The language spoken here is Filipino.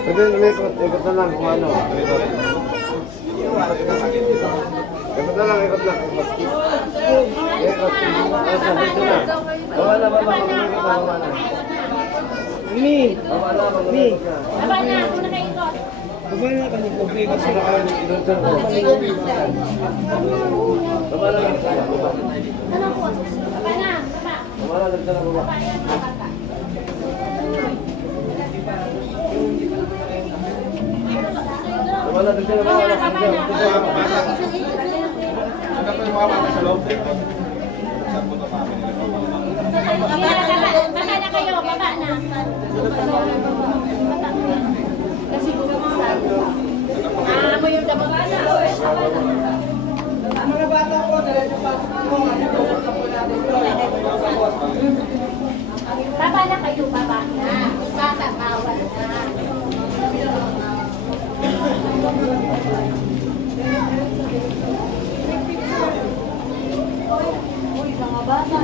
Pwede ikot na lang kung ano. Ikot na lang, ikot lang. Ikot. Dito na. Baba na, baba. Baba na. Mi! Baba na, Mi! Baba na, muna kayo ikot. Baba na ka ni Kobe kasi Inunsyon ko. Baba na lang. Ano po? Baba na, baba. Baba na, dito na baba. Baba yan, baba. Baba na, dito na baba. Baba na, baba na. Baba na kayo, baba na. Kasi mo yung baba na. mga bata po, diretso pa po. Baba na kayo, baba na. Baba, bawal na. Uy, mga bata,